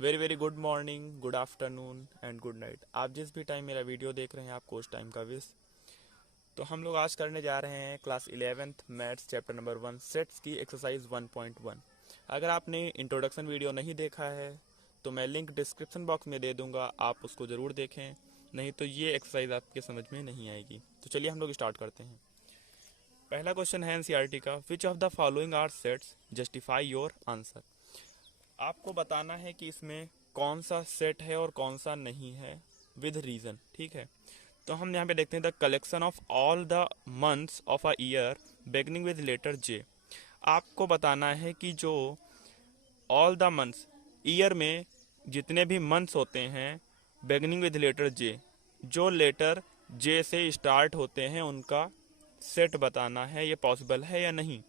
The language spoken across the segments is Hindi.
Very very good morning, good afternoon and good night. आप जिस भी टाइम मेरा वीडियो देख रहे हैं आपको उस टाइम का विश। तो हम लोग आज करने जा रहे हैं class 11th maths chapter number 1 sets की एक्सरसाइज 1.1। अगर आपने इंट्रोडक्शन वीडियो नहीं देखा है तो मैं लिंक डिस्क्रिप्शन बॉक्स में दे दूंगा, आप उसको ज़रूर देखें, नहीं तो ये एक्सरसाइज आपके समझ में नहीं आएगी। तो चलिए हम लोग स्टार्ट करते हैं। पहला क्वेश्चन है एनसीईआरटी का, which of the following are sets, justify your answer. आपको बताना है कि इसमें कौन सा सेट है और कौन सा नहीं है विद रीजन। ठीक है, तो हम यहाँ पे देखते हैं the collection of all the months of a year beginning with letter J. आपको बताना है कि जो ऑल द मंथ्स, ईयर में जितने भी मंथ्स होते हैं बिगनिंग विद लेटर जे, जो लेटर जे से स्टार्ट होते हैं उनका सेट बताना है, ये पॉसिबल है या नहीं।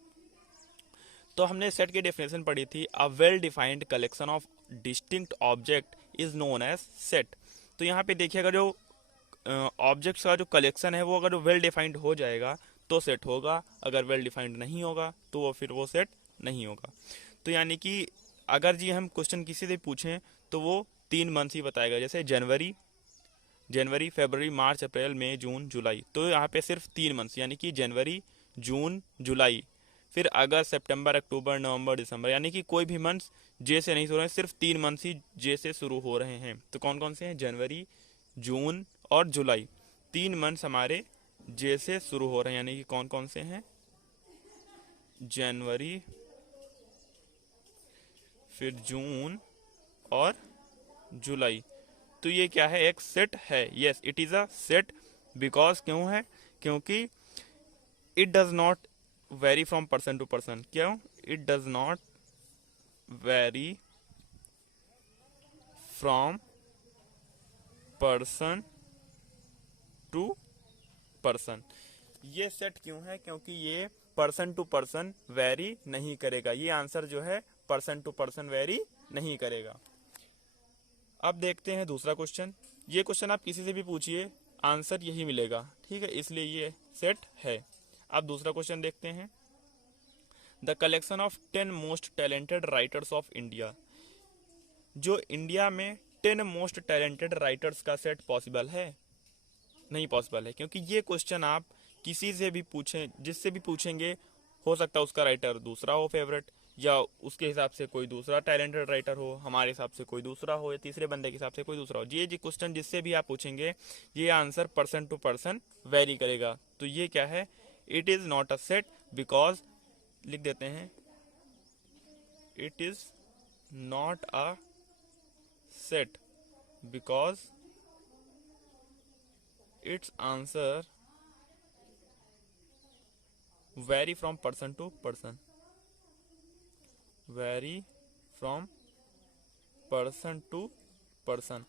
तो हमने सेट की डेफिनेशन पढ़ी थी, a well defined collection of distinct object is known as set. तो यहाँ पे देखिएगा, जो ऑब्जेक्ट्स का जो कलेक्शन है वो अगर वेल डिफाइंड हो जाएगा तो सेट होगा, अगर वेल डिफाइंड नहीं होगा तो वो फिर वो सेट नहीं होगा। तो यानी कि अगर जी हम क्वेश्चन किसी से पूछें तो वो 3 मंथ ही बताएगा, जैसे जनवरी जनवरी फरवरी मार्च अप्रैल मई जून जुलाई। तो यहाँ पे सिर्फ 3 मंथ्स, यानी कि जनवरी जून जुलाई। फिर अगस्त सितंबर अक्टूबर नवंबर दिसंबर, यानी कि कोई भी मंथ्स जे से नहीं शुरू हो रहे हैं, सिर्फ 3 मंथ्स ही जे से शुरू हो रहे हैं। तो कौन कौन से हैं? जनवरी, जून और जुलाई। 3 मंथ्स हमारे जे से शुरू हो रहे हैं, यानी कि कौन कौन से हैं? जनवरी, फिर जून और जुलाई। तो ये क्या है? एक सेट है। Yes, it is a set. Because क्यों है? क्योंकि it does not vary from person to person. क्यों? It does not vary from person to person. ये सेट क्यों है? क्योंकि ये पर्सन टू पर्सन वेरी नहीं करेगा। ये आंसर जो है पर्सन टू पर्सन वेरी नहीं करेगा। अब देखते हैं दूसरा क्वेश्चन। ये क्वेश्चन आप किसी से भी पूछिए, आंसर यही मिलेगा। ठीक है, इसलिए ये सेट है। अब दूसरा क्वेश्चन देखते हैं, the collection of 10 most talented writers of India. जो इंडिया में 10 मोस्ट टैलेंटेड राइटर्स का सेट पॉसिबल है? नहीं पॉसिबल है, क्योंकि ये क्वेश्चन आप किसी से भी पूछें, जिससे भी पूछेंगे, हो सकता है उसका राइटर दूसरा हो फेवरेट, या उसके हिसाब से कोई दूसरा टैलेंटेड राइटर हो, हमारे हिसाब से कोई दूसरा हो, या तीसरे बंदे के हिसाब से कोई दूसरा हो। ये जी क्वेश्चन जिससे भी आप पूछेंगे, ये answer person to person vary करेगा। तो ये क्या है? It is not a set, because लिख देते हैं, it is not a set because it's answer vary from person to person, vary from person to person.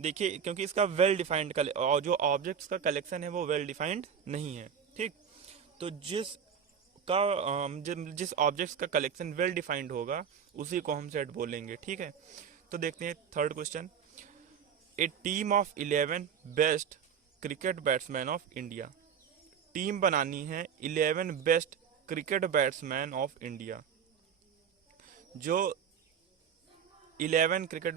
देखिए, क्योंकि इसका वेल डिफाइंड और जो ऑब्जेक्ट्स का कलेक्शन है वो वेल डिफाइंड नहीं है। ठीक, तो जिस ऑब्जेक्ट्स का कलेक्शन वेल डिफाइंड होगा उसी को हम सेट बोलेंगे। ठीक है, तो देखते हैं third question, A team of 11 best cricket batsman of India. Team बनानी है 11 best cricket batsman of India. जो 11 cricket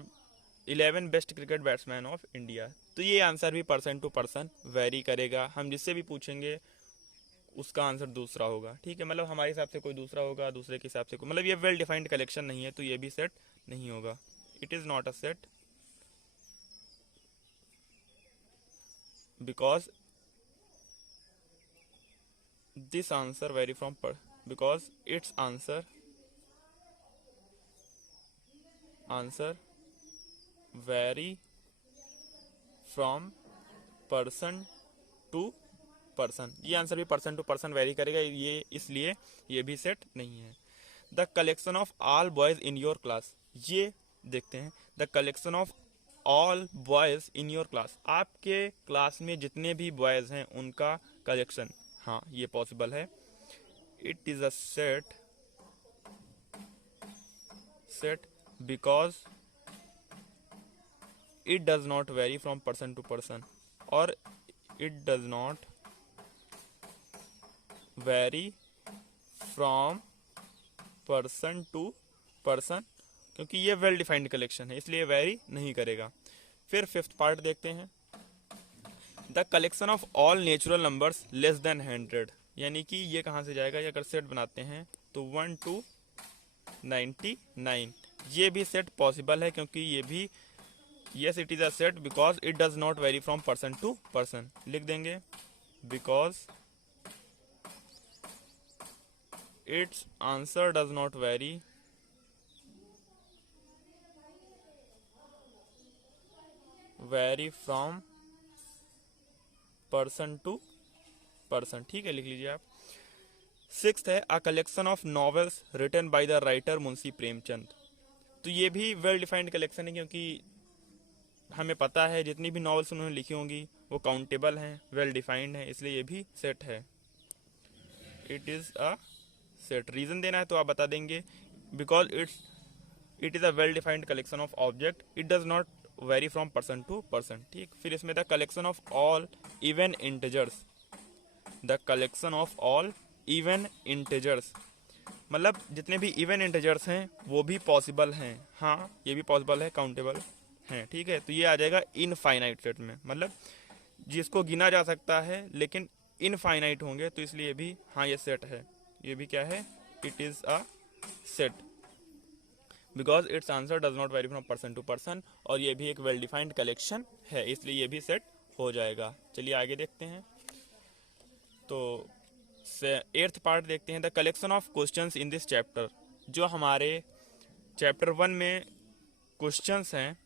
11 best cricket batsman of India. तो ये आंसर भी पर्सन टू पर्सन वेरी करेगा। हम जिससे भी पूछेंगे उसका आंसर दूसरा होगा। ठीक है, मतलब हमारे हिसाब से कोई दूसरा होगा, दूसरे के हिसाब से कोई, मतलब ये वेल डिफाइंड कलेक्शन नहीं है, तो ये भी सेट नहीं होगा। It is not a set because this answer vary from because it's answer vary from person to person. ये आंसर भी पर्सन टू पर्सन वेरी करेगा, ये इसलिए ये भी सेट नहीं है। The collection of all boys in your class. ये देखते हैं, the collection of all boys in your class. आपके क्लास में जितने भी बॉयज हैं उनका कलेक्शन, हाँ ये पॉसिबल है। It is a set because it does not vary from person to person, और it does not vary from person to person, क्योंकि ये वेल डिफाइंड कलेक्शन है, इसलिए वेरी नहीं करेगा। फिर फिफ्थ पार्ट देखते हैं, the collection of all natural numbers less than 100, यानी कि ये कहाँ से जाएगा, ये अगर सेट बनाते हैं तो 1 to 99, ये भी सेट पॉसिबल है, क्योंकि ये भी yes it is a set because it does not vary from person to person. लिख देंगे because it's answer does not vary from person to person. ठीक है, लिख लीजिए आप। सिक्स्थ है a collection of novels written by the writer Munshi Premchand. तो ये भी वेल डिफाइंड कलेक्शन है, क्योंकि हमें पता है जितनी भी नॉवेल्स उन्होंने लिखी होंगी वो काउंटेबल हैं, वेल डिफाइंड है, इसलिए ये भी सेट है। It is a set. Reason देना है तो आप बता देंगे because it is a well defined collection of object, it does not vary from person to person. ठीक, फिर इसमें the collection of all even integers, the collection of all even integers, मतलब जितने भी इवन इंटीजर्स हैं वो भी पॉसिबल हैं। हाँ, ये भी पॉसिबल है, काउंटेबल हैं। ठीक है, तो ये आ जाएगा इनफाइनाइट सेट में, मतलब जिसको गिना जा सकता है लेकिन इनफाइनाइट होंगे, तो इसलिए भी हाँ ये सेट है। ये भी क्या है, it is a set because it's answer does not vary from person to person, और ये भी एक वेल डिफाइंड कलेक्शन है, इसलिए ये भी सेट हो जाएगा। चलिए आगे देखते हैं। तो एट्थ पार्ट देखते हैं, the collection of questions in this chapter. जो हमारे चैप्टर 1 में क्वेश्चंस हैं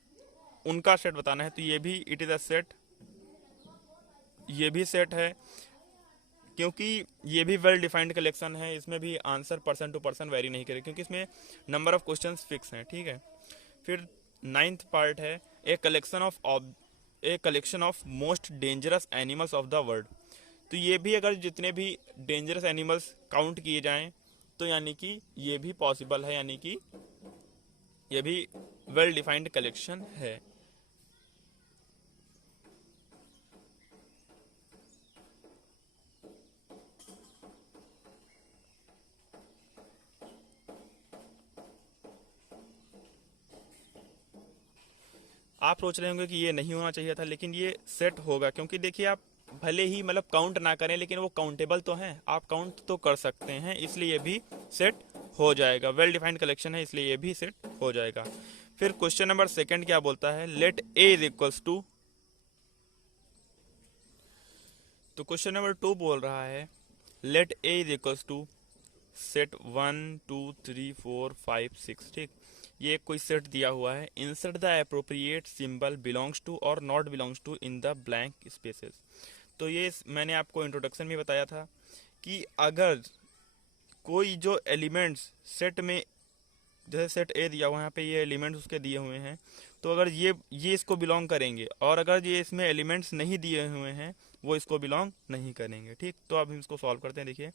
उनका सेट बताना है, तो ये भी इट इज़ अ सेट, ये भी सेट है, क्योंकि ये भी वेल डिफाइंड कलेक्शन है। इसमें भी answer person to person vary नहीं करे, क्योंकि इसमें नंबर ऑफ क्वेश्चंस फिक्स हैं। ठीक है, फिर नाइन्थ पार्ट है a collection of most dangerous animals of the world. तो ये भी अगर जितने भी डेंजरस एनिमल्स काउंट किए जाएं तो यानी कि ये भी पॉसिबल है, यानी कि ये भी वेल डिफाइंड कलेक्शन है। आप सोच रहे होंगे कि ये नहीं होना चाहिए था, लेकिन ये सेट होगा, क्योंकि देखिए आप भले ही मतलब काउंट ना करें लेकिन वो काउंटेबल तो हैं, आप काउंट तो कर सकते हैं, इसलिए ये भी सेट हो जाएगा। वेल डिफाइंड कलेक्शन है, इसलिए ये भी सेट हो जाएगा। फिर क्वेश्चन नंबर सेकंड क्या बोलता है, let A is equals to. तो क्वेश्चन नंबर 2 बोल रहा है let A is equals to set 1 2 3 4 5 6। ठीक, ये कोई सेट दिया हुआ है, insert the appropriate symbol belongs to और not belongs to in the blank spaces. तो ये मैंने आपको इंट्रोडक्शन में बताया था कि अगर कोई जो एलिमेंट्स सेट में, जैसे सेट ए दिया हुआ है, यहाँ पे ये एलिमेंट्स उसके दिए हुए हैं, तो अगर ये इसको बिलोंग करेंगे, और अगर ये इसमें एलिमेंट्स नहीं दिए हुए हैं वो इसको बिलोंग नहीं करेंगे। ठीक, तो अब हम इसको सॉल्व करते हैं। देखिए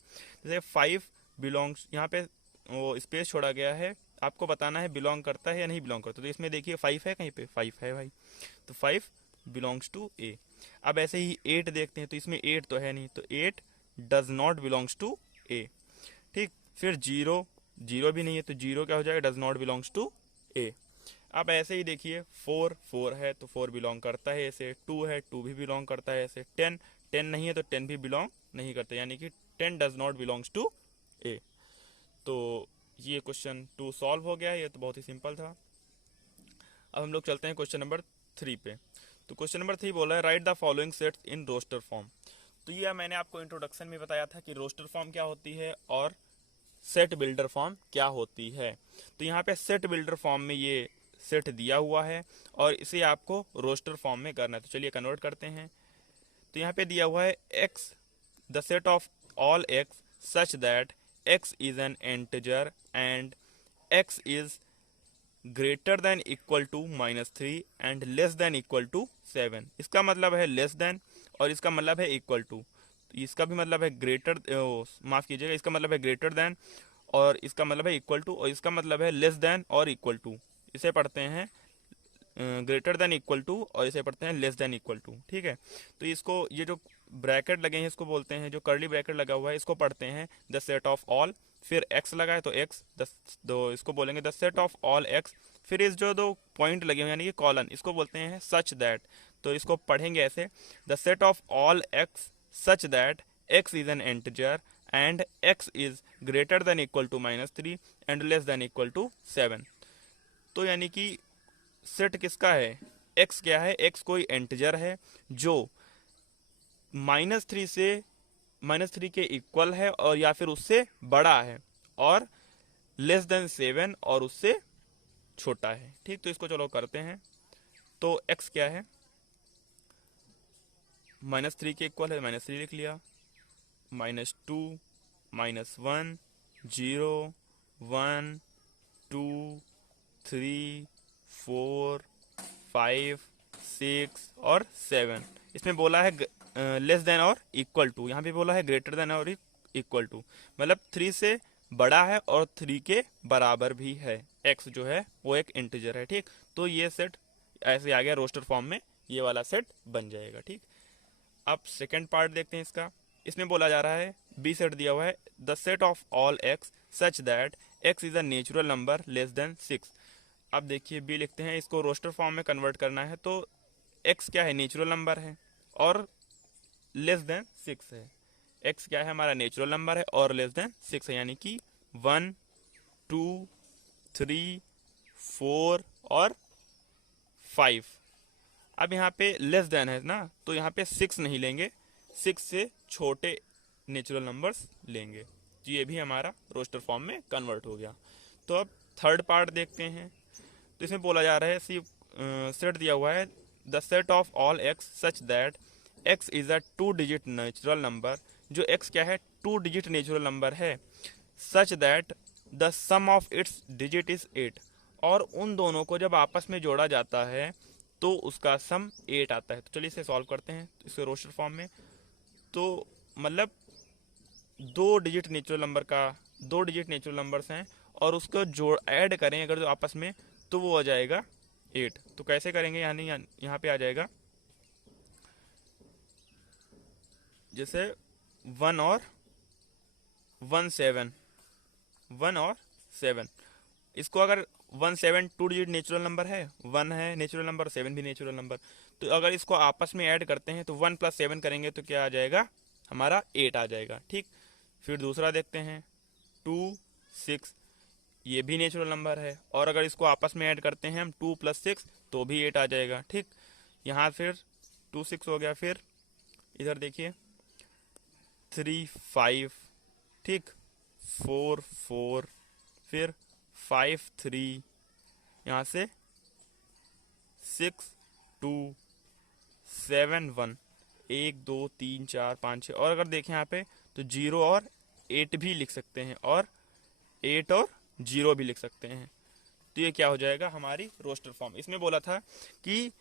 जैसे 5 बिलोंग्स, यहाँ पे वो स्पेस छोड़ा गया है, आपको बताना है बिलोंग करता है या नहीं बिलोंग करता। तो इसमें देखिए 5 है, कहीं पे 5 है भाई, तो 5 बिलोंग्स टू ए। अब ऐसे ही 8 देखते हैं, तो इसमें 8 तो है नहीं, तो 8 डज नॉट बिलोंग्स टू ए। ठीक, फिर 0 भी नहीं है, तो 0 क्या हो जाएगा, डज नॉट बिलोंग्स टू ए। अब ऐसे ही देखिए 4 है, तो 4 बिलोंग करता है ऐसे, 2 है, 2 भी बिलोंग करता है ऐसे, 10 नहीं है तो 10 भी बिलोंग नहीं करता, यानी कि 10 डज नॉट बिलोंग्स टू ए। तो ये क्वेश्चन 2 सॉल्व हो गया है, ये तो बहुत ही सिंपल था। अब हम लोग चलते हैं क्वेश्चन नंबर 3 पे। तो क्वेश्चन नंबर 3 बोला है write the following sets in roster form. तो ये मैंने आपको इंट्रोडक्शन में बताया था कि रोस्टर फॉर्म क्या होती है और सेट बिल्डर फॉर्म क्या होती है। तो यहाँ पे सेट बिल्डर फॉर्म में ये सेट दिया हुआ है और इसे आपको रोस्टर फॉर्म में करना है। तो चलिए कन्वर्ट करते हैं। तो यहाँ पे दिया हुआ है x, the set of all x such that x is an integer and x is greater than equal to -3 and less than equal to 7। इसका मतलब है लेस देन और इसका मतलब है इक्वल टू। इसका भी मतलब है ग्रेटर, माफ़ कीजिएगा, इसका मतलब है ग्रेटर देन और इसका मतलब है इक्वल टू, और इसका मतलब है लेस देन और इक्वल टू। इसे पढ़ते हैं ग्रेटर देन इक्वल टू और इसे पढ़ते हैं लेस देन इक्वल टू। ठीक है, तो इसको ये जो ब्रैकेट लगे हैं इसको बोलते हैं, जो कर्ली ब्रैकेट लगा हुआ है इसको पढ़ते हैं द सेट ऑफ ऑल, फिर x लगा है तो x, इसको बोलेंगे the set of all x फिर इस जो दो पॉइंट लगे हुए यानी कि कॉलन, इसको बोलते हैं सच दैट। तो इसको पढ़ेंगे ऐसे, the set of all x such that x is an integer and x is greater than equal to -3 and less than equal to 7। तो यानी कि सेट किसका है, एक्स क्या है, एक्स कोई इंटीजर है जो -3 के इक्वल है और या फिर उससे बड़ा है, और लेस देन 7 और उससे छोटा है। ठीक, तो इसको चलो करते हैं। तो x क्या है, -3 के इक्वल है, -3 लिख लिया, -2 -1 0 1 2 3 4 5 6 और 7। इसमें बोला है लेस देन और इक्वल टू, यहाँ पे बोला है ग्रेटर देन और इक्वल टू, मतलब 3 से बड़ा है और 3 के बराबर भी है। x जो है वो एक इंटीजर है। ठीक, तो ये सेट ऐसे आ गया रोस्टर फॉर्म में, ये वाला सेट बन जाएगा। ठीक, अब सेकंड पार्ट देखते हैं इसका। इसमें बोला जा रहा है, बी सेट दिया हुआ है, the set of all x such that x is a natural number less than 6। अब देखिए बी लिखते हैं, इसको रोस्टर फॉर्म में कन्वर्ट करना है। तो एक्स क्या है, नेचुरल नंबर है और लेस देन 6 है। एक्स क्या है, हमारा नेचुरल नंबर है और लेस देन 6 है, यानी कि 1 2 3 4 और 5। अब यहाँ पे लेस देन है ना, तो यहाँ पे 6 नहीं लेंगे, 6 से छोटे नेचुरल नंबर्स लेंगे। तो ये भी हमारा रोस्टर फॉर्म में कन्वर्ट हो गया। तो अब थर्ड पार्ट देखते हैं। तो इसमें बोला जा रहा है, सेट दिया हुआ है, the set of all x such that x is a 2 digit natural number, जो एक्स क्या है, 2 डिजिट नेचुरल नंबर है, such that the sum of its digit is 8। और उन दोनों को जब आपस में जोड़ा जाता है तो उसका सम 8 आता है। तो चलिए इसे सॉल्व करते हैं इसके रोस्टर फॉर्म में। तो मतलब 2 डिजिट नेचुरल नंबर्स हैं और उसको जोड़ ऐड करें अगर जो आपस में, तो वो आ जाएगा 8। तो कैसे करेंगे, यानी यहाँ पे आ जाएगा जैसे 1 और 7। इसको अगर 1 7 2 डिजिट नेचुरल नंबर है, 1 है नेचुरल नंबर, 7 भी नेचुरल नंबर। तो अगर इसको आपस में ऐड करते हैं तो 1 + 7 करेंगे तो क्या आ जाएगा, हमारा 8 आ जाएगा। ठीक, फिर दूसरा देखते हैं 2 6, ये भी नेचुरल नंबर है और अगर इसको आपस में ऐड करते हैं हम 2 + 6 तो भी 8 आ जाएगा। ठीक, यहाँ फिर 2 6 हो गया, फिर इधर देखिए 3 5, ठीक 4 4, फिर 5 3, यहाँ से 6 2 7 1, 1 2 3 4 5 6, और अगर देखें यहाँ पे तो 0 और 8 भी लिख सकते हैं और 8 और 0 भी लिख सकते हैं। तो ये क्या हो जाएगा, हमारी रोस्टर फॉर्म। इसमें बोला था कि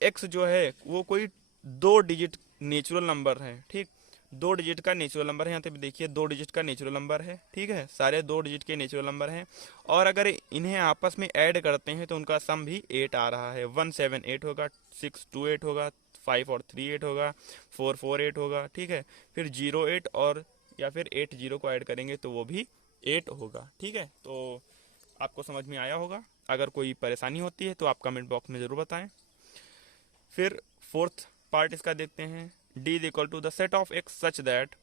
x जो है वो कोई 2 डिजिट नेचुरल नंबर है। ठीक, 2 डिजिट का नेचुरल नंबर है, यहाँ पे देखिए 2 डिजिट का नेचुरल नंबर है। ठीक है, सारे 2 डिजिट के नेचुरल नंबर हैं और अगर इन्हें आपस में ऐड करते हैं तो उनका सम भी 8 आ रहा है। 1 7 8 होगा, 6 2 8 होगा, 5 और 3 8 होगा, 4 4 8 होगा। ठीक है, फिर 0 8 और या फिर 8 0 को ऐड करेंगे तो वो भी 8 होगा। ठीक है, तो आपको समझ में आया होगा। अगर कोई परेशानी होती है तो आप कमेंट बॉक्स में ज़रूर बताएं। फिर फोर्थ पार्ट इसका देखते हैं, d is equal to the set of x such that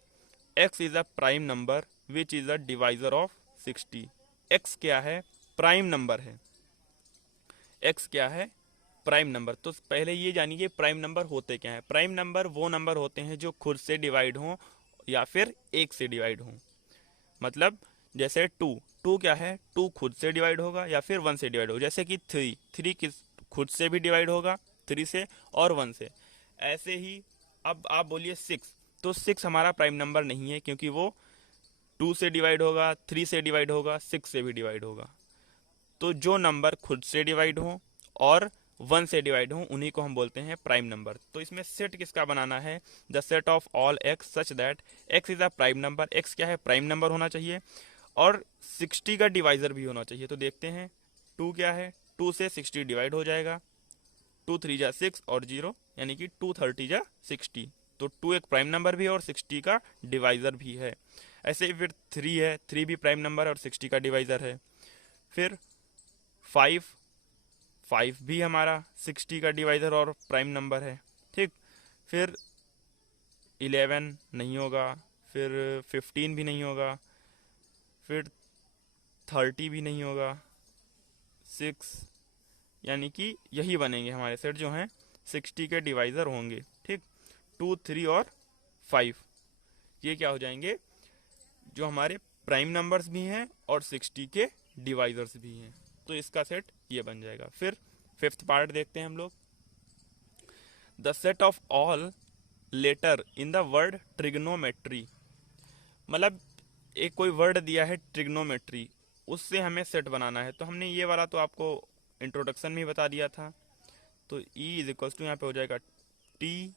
x is a prime number which is a divisor of 60। x क्या है, प्राइम नंबर है। x क्या है, प्राइम नंबर। तो पहले ये जानिए प्राइम नंबर होते क्या है। प्राइम नंबर वो नंबर होते हैं जो खुद से डिवाइड हों या फिर 1 से डिवाइड हों। मतलब जैसे 2 क्या है, 2 खुद से डिवाइड होगा या फिर 1 से डिवाइड होगा। जैसे कि 3 किस खुद से भी डिवाइड होगा, 3 से और 1 से। ऐसे ही अब आप बोलिए 6, तो 6 हमारा प्राइम नंबर नहीं है क्योंकि वो 2 से डिवाइड होगा, 3 से डिवाइड होगा, 6 से भी डिवाइड होगा। तो जो नंबर खुद से डिवाइड हो और 1 से डिवाइड हो उन्हीं को हम बोलते हैं प्राइम नंबर। तो इसमें सेट किसका बनाना है, the set of all x such that x is a prime number. X क्या है, प्राइम नंबर होना चाहिए और 60 का डिवाइजर भी होना चाहिए। तो देखते हैं 2 क्या है, 2 से 60 डिवाइड हो जाएगा, 2 3 जा 6 और 0 यानी कि 2 30 जा 60। तो 2 एक प्राइम नंबर भी है और 60 का डिवाइजर भी है। ऐसे ही फिर 3 है, 3 भी प्राइम नंबर है और 60 का डिवाइजर है। फिर 5 5 भी हमारा 60 का डिवाइज़र और प्राइम नंबर है, ठीक। फिर 11 नहीं होगा, फिर 15 भी नहीं होगा, फिर 30 भी नहीं होगा, 6, यानी कि यही बनेंगे हमारे सेट जो हैं 60 के डिवाइज़र होंगे, ठीक। 2, 3 और 5 ये क्या हो जाएंगे, जो हमारे प्राइम नंबर्स भी हैं और 60 के डिवाइज़र्स भी हैं, तो इसका सेट ये बन जाएगा। फिर 5th पार्ट देखते हैं हम लोग। The set of all letter in the word trigonometry, मतलब एक कोई वर्ड दिया है ट्रिग्नोमेट्री, उससे हमें सेट बनाना है। तो हमने ये वाला तो आपको इंट्रोडक्शन में ही बता दिया था। तो E इज इक्वल टू यहाँ पे हो जाएगा TRIGNOME,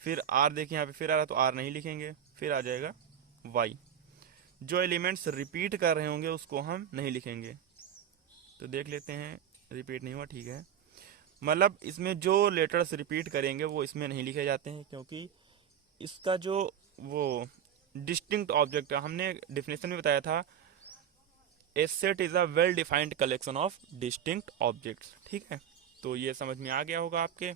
फिर R देखिए यहाँ पे फिर आ रहा तो R नहीं लिखेंगे, फिर आ जाएगा Y। जो एलिमेंट्स रिपीट कर रहे होंगे उसको हम नहीं लिखेंगे। तो देख लेते हैं, रिपीट नहीं हुआ, ठीक है। मतलब इसमें जो लेटर्स रिपीट करेंगे वो इसमें नहीं लिखे जाते हैं, क्योंकि इसका जो वो डिस्टिंक्ट ऑब्जेक्ट है, हमने डिफिनेशन में बताया था, a set is a well defined collection of distinct objects, ठीक है। तो ये समझ में आ गया होगा आपके।